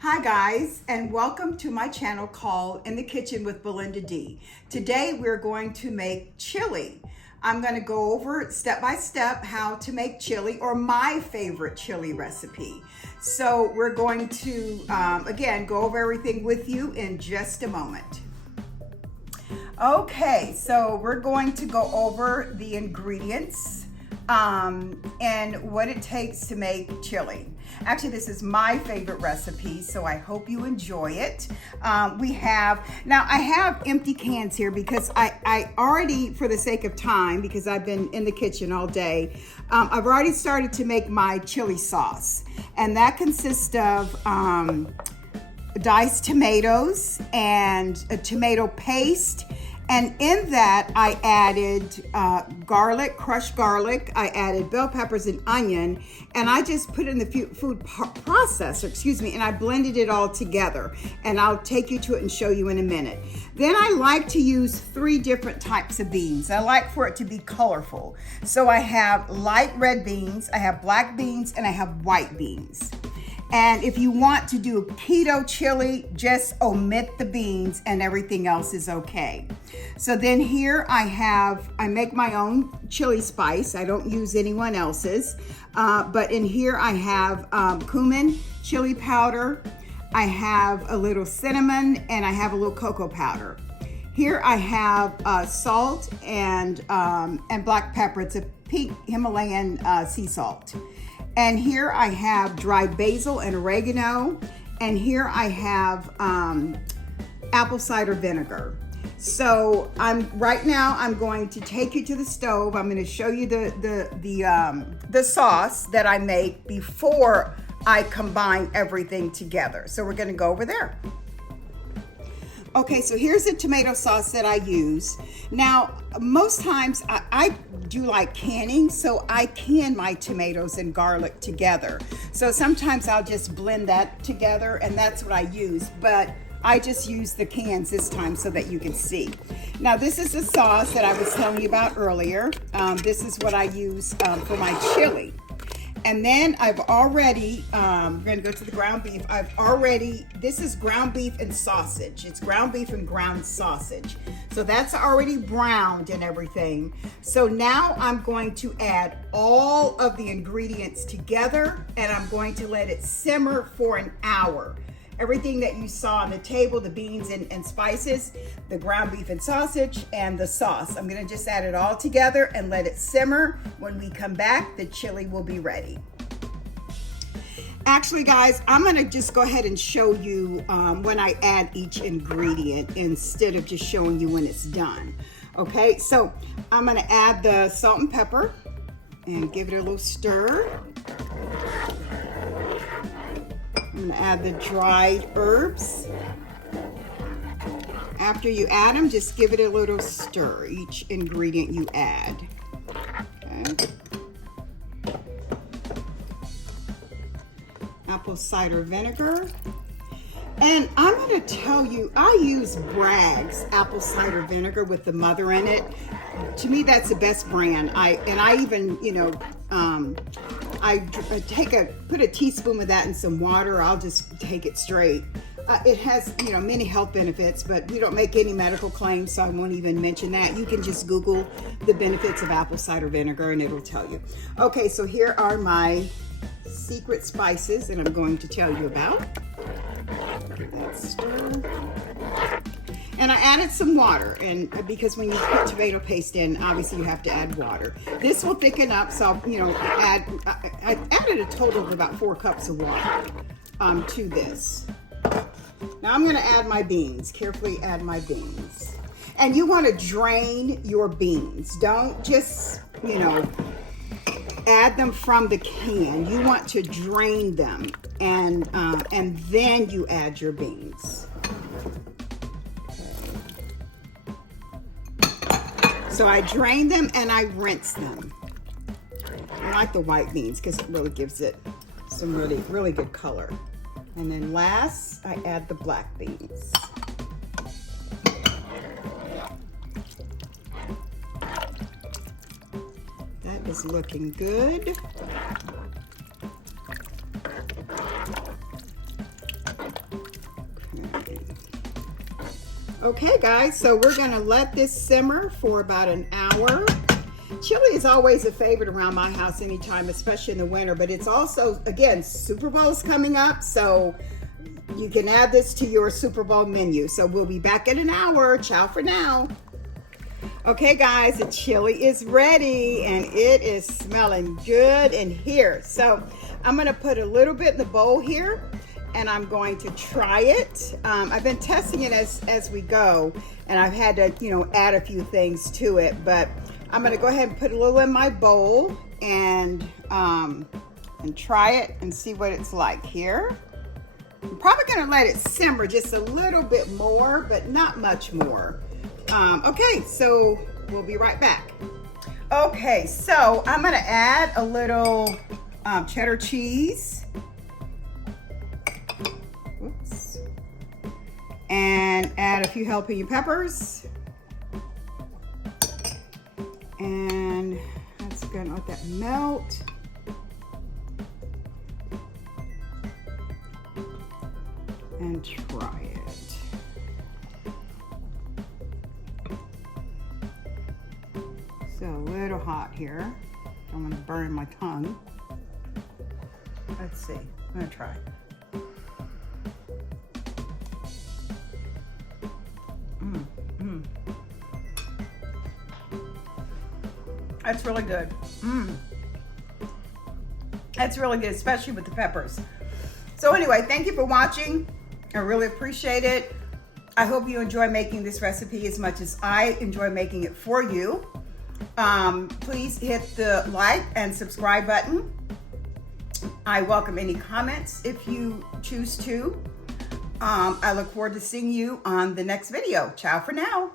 Hi guys, and welcome to my channel called In the Kitchen with Belinda D. Today we're going to make chili. I'm going to go over step by step how to make chili, or my favorite chili recipe. So we're going to, again, go over everything with you in just a moment. Okay, so we're going to go over the ingredients and what it takes to make chili. Actually, this is my favorite recipe, so I hope you enjoy it. I have empty cans here because I already, for the sake of time, because I've been in the kitchen all day, I've already started to make my chili sauce. And that consists of diced tomatoes and a tomato paste. And in that, I added garlic, crushed garlic. I added bell peppers and onion, and I just put it in the food processor, and I blended it all together. And I'll take you to it and show you in a minute. Then I like to use 3 different types of beans. I like for it to be colorful. So I have light red beans, I have black beans, and I have white beans. And if you want to do a keto chili, just omit the beans and everything else is okay. So then here I make my own chili spice. I don't use anyone else's. But in here I have cumin, chili powder. I have a little cinnamon, and I have a little cocoa powder. Here I have salt and black pepper. It's a pink Himalayan sea salt. And here I have dried basil and oregano. And here I have apple cider vinegar. So right now I'm going to take you to the stove. I'm going to show you the sauce that I make before I combine everything together. So we're going to go over there. Okay, so here's the tomato sauce that I use. Now, most times I do like canning, so I can my tomatoes and garlic together. So sometimes I'll just blend that together, and that's what I use. But I just use the cans this time so that you can see. Now, this is the sauce that I was telling you about earlier. This is what I use for my chili. And then I've already, we're gonna go to the ground beef. This is ground beef and sausage. It's ground beef and ground sausage. So that's already browned and everything. So now I'm going to add all of the ingredients together, and I'm going to let it simmer for an hour. Everything that you saw on the table, the beans and spices, the ground beef and sausage, and the sauce. I'm gonna just add it all together and let it simmer. When we come back, the chili will be ready. Actually, guys, I'm gonna just go ahead and show you when I add each ingredient instead of just showing you when it's done. Okay, so I'm gonna add the salt and pepper and give it a little stir. I'm gonna add the dried herbs. After you add them, just give it a little stir, each ingredient you add. Okay. Apple cider vinegar. And I'm gonna tell you, I use Bragg's apple cider vinegar with the mother in it. To me, that's the best brand. I even, I put a teaspoon of that in some water. I'll just take it straight. It has, many health benefits, but we don't make any medical claims, so I won't even mention that. You can just Google the benefits of apple cider vinegar and it'll tell you. Okay, so here are my secret spices that I'm going to tell you about. Let's stir. And I added some water, and because when you put tomato paste in, obviously you have to add water. This will thicken up, so I added a total of about 4 cups of water to this. Now I'm going to add my beans. Carefully add my beans, and you want to drain your beans. Don't just add them from the can. You want to drain them, and then you add your beans. So I drain them and I rinse them. I like the white beans because it really gives it some really good color. And then last, I add the black beans. That is looking good. Okay guys, so we're gonna let this simmer for about an hour. Chili is always a favorite around my house anytime, especially in the winter, but it's also, again, Super Bowl's coming up, so you can add this to your Super Bowl menu. So we'll be back in an hour. Ciao for now. Okay guys, the chili is ready and it is smelling good in here. So I'm gonna put a little bit in the bowl here and I'm going to try it. I've been testing it as we go, and I've had to, add a few things to it, but I'm gonna go ahead and put a little in my bowl and try it and see what it's like here. I'm probably gonna let it simmer just a little bit more, but not much more. Okay, so we'll be right back. Okay, so I'm gonna add a little cheddar cheese. Whoops. And add a few jalapeno peppers. And that's gonna let that melt. And try it. So a little hot here. I'm gonna burn my tongue. Let's see, I'm gonna try. That's really good. That's really good, especially with the peppers. So anyway, thank you for watching. I really appreciate it. I hope you enjoy making this recipe as much as I enjoy making it for you. Please hit the like and subscribe button. I welcome any comments if you choose to. I look forward to seeing you on the next video. Ciao for now.